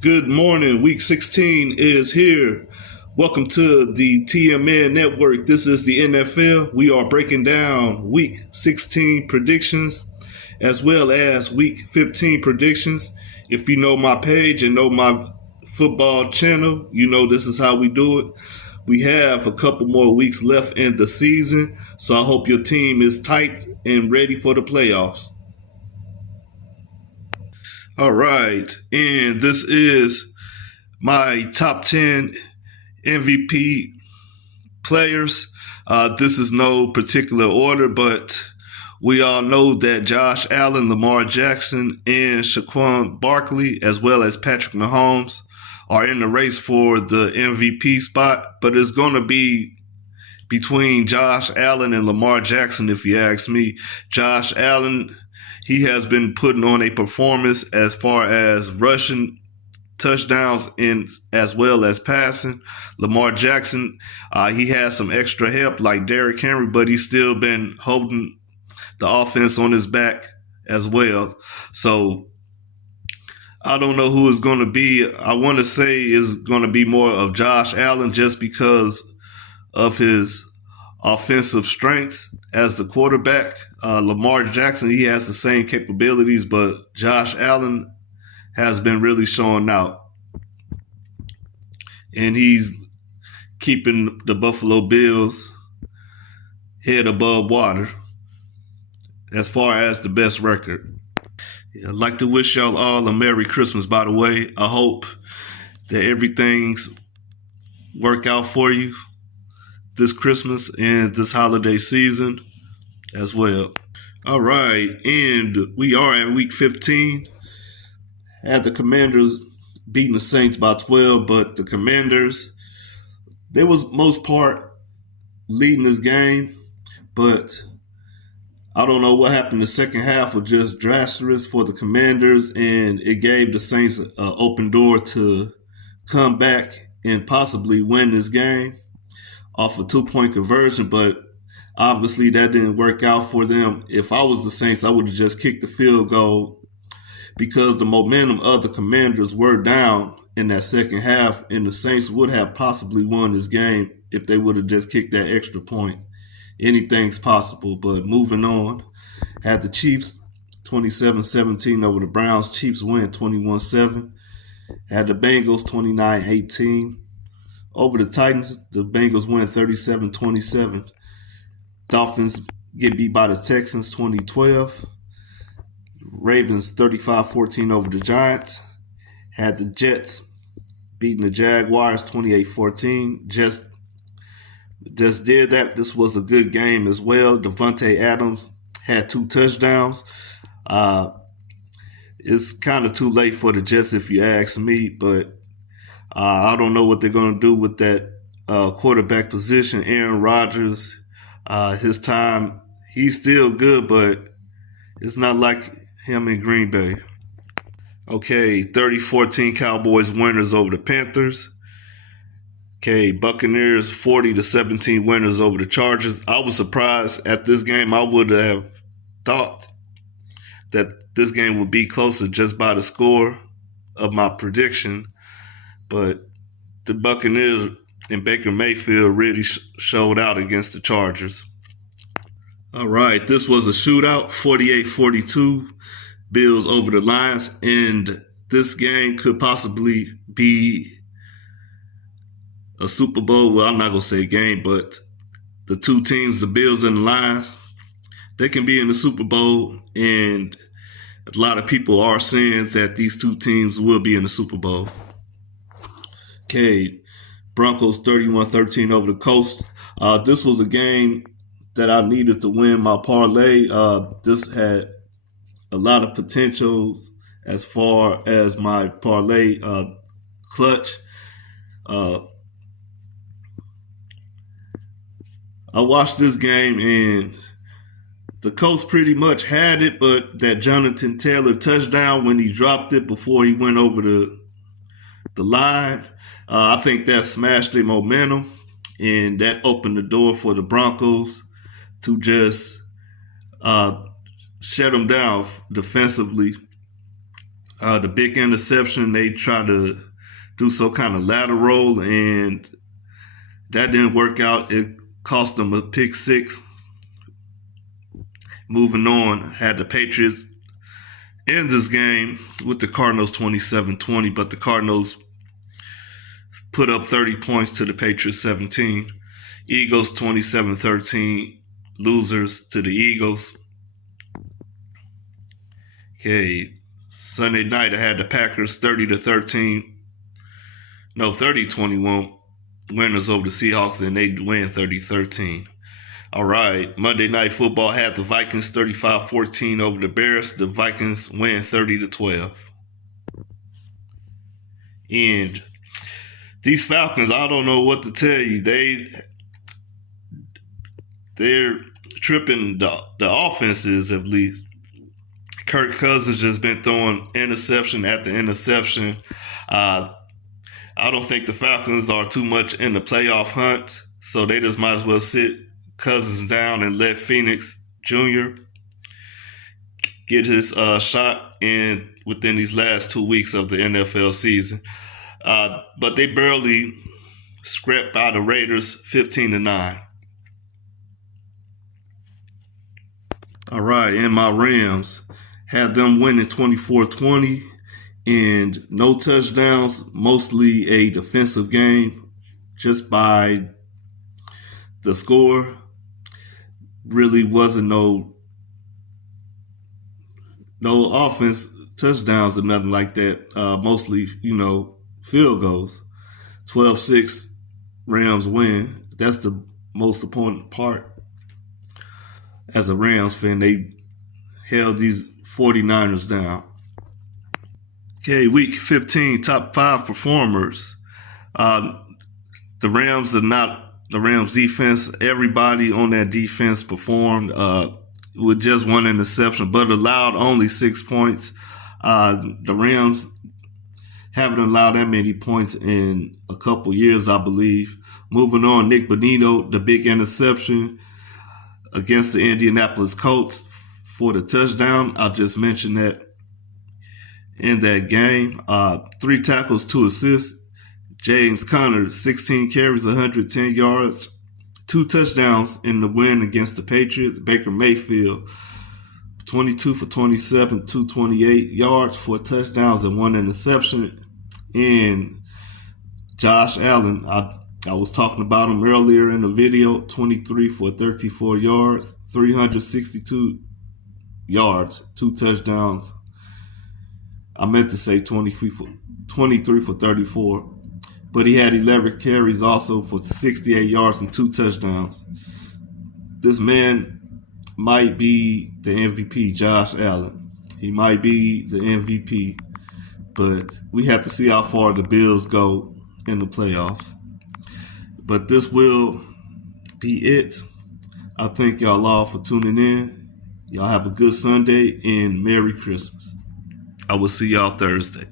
Good morning. Week 16 is here. Welcome to the TMN Network. This is the NFL. We are breaking down Week 16 predictions as well as Week 15 predictions. If you know my page and know my football channel, you know this is how we do it. We have a couple more weeks left in the season, so I hope your team is tight and ready for the playoffs. All right, and this is my top 10 MVP players. This is no particular order, but we all know that Josh Allen, Lamar Jackson, and Saquon Barkley, as well as Patrick Mahomes, are in the race for the MVP spot. But it's going to be between Josh Allen and Lamar Jackson, if you ask me. Josh Allen, he has been putting on a performance as far as rushing touchdowns in as well as passing. Lamar Jackson, he has some extra help like Derrick Henry, but he's still been holding the offense on his back as well. So I don't know who it's going to be. I want to say is going to be more of Josh Allen just because of his offensive strengths as the quarterback. Lamar Jackson, he has the same capabilities, but Josh Allen has been really showing out. And he's keeping the Buffalo Bills head above water as far as the best record. I'd like to wish y'all all a Merry Christmas, by the way. I hope that everything's work out for you this Christmas and this holiday season as well. All right, and we are at week 15. Had the Commanders beating the Saints by 12, but the Commanders, they was most part leading this game, but I don't know what happened. The second half was just disastrous for the Commanders, and it gave the Saints an open door to come back and possibly win this game off a 2-point conversion, but obviously that didn't work out for them. If I was the Saints, I would have just kicked the field goal because the momentum of the Commanders were down in that second half, and the Saints would have possibly won this game if they would have just kicked that extra point. Anything's possible, but moving on. Had the Chiefs 27-17 over the Browns. Chiefs win 21-7. Had the Bengals 29-18. Over the Titans, the Bengals win 37-27. Dolphins get beat by the Texans 2012. Ravens 35-14 over the Giants. Had the Jets beating the Jaguars 28-14. Just did that. This was a good game as well. Devontae Adams had 2 touchdowns. It's kind of too late for the Jets if you ask me, but I don't know what they're going to do with that quarterback position. Aaron Rodgers, his time, he's still good, but it's not like him in Green Bay. Okay, 30-14 Cowboys winners over the Panthers. Okay, Buccaneers 40-17 winners over the Chargers. I was surprised at this game. I would have thought that this game would be closer just by the score of my prediction. But the Buccaneers and Baker Mayfield really showed out against the Chargers. All right, this was a shootout, 48-42, Bills over the Lions, and this game could possibly be a Super Bowl. Well, I'm not going to say game, but the two teams, the Bills and the Lions, they can be in the Super Bowl, and a lot of people are saying that these two teams will be in the Super Bowl. Okay, Broncos 31-13 over the Colts. This was a game that I needed to win my parlay. This had a lot of potentials as far as my parlay clutch. I watched this game and the Colts pretty much had it, but that Jonathan Taylor touchdown when he dropped it before he went over the line, I think that smashed their momentum, and that opened the door for the Broncos to just shut them down defensively. The big interception, they tried to do some kind of lateral, and that didn't work out. It cost them a pick six. Moving on, had the Patriots end this game with the Cardinals 27-20, but the Cardinals put up 30 points to the Patriots 17. Eagles 27-13, losers to the Eagles. Okay, Sunday night I had the Packers 30-21, winners over the Seahawks, and they win 30-13. All right, Monday Night Football had the Vikings 35-14 over the Bears. The Vikings win 30-12. And these Falcons, I don't know what to tell you. They're tripping the offenses, at least. Kirk Cousins just been throwing interception after interception. I don't think the Falcons are too much in the playoff hunt, so they just might as well sit Cousins down and let Phoenix Jr. get his shot in within these last 2 weeks of the NFL season. But they barely scrapped by the Raiders 15-9. All right, and my Rams had them winning 24-20 and no touchdowns, mostly a defensive game just by the score. Really wasn't no offense touchdowns or nothing like that. Mostly, field goals. 12-6 Rams win. That's the most important part. As a Rams fan, they held these 49ers down. Okay, week 15, top 5 performers. The Rams are not the Rams defense. Everybody on that defense performed with just one interception, but allowed only 6 points. The Rams haven't allowed that many points in a couple years, I believe. Moving on, Nick Bonino, the big interception against the Indianapolis Colts for the touchdown. I just mentioned that in that game. 3 tackles, 2 assists. James Conner, 16 carries, 110 yards, 2 touchdowns in the win against the Patriots. Baker Mayfield, 22 for 27, 228 yards, 4 touchdowns, and 1 interception. And Josh Allen, I was talking about him earlier in the video, 23 for 34 yards, 362 yards, 2 touchdowns. I meant to say 23 for 34. But he had 11 carries also for 68 yards and 2 touchdowns. This man might be the MVP, Josh Allen. He might be the MVP. But we have to see how far the Bills go in the playoffs. But this will be it. I thank y'all all for tuning in. Y'all have a good Sunday and Merry Christmas. I will see y'all Thursday.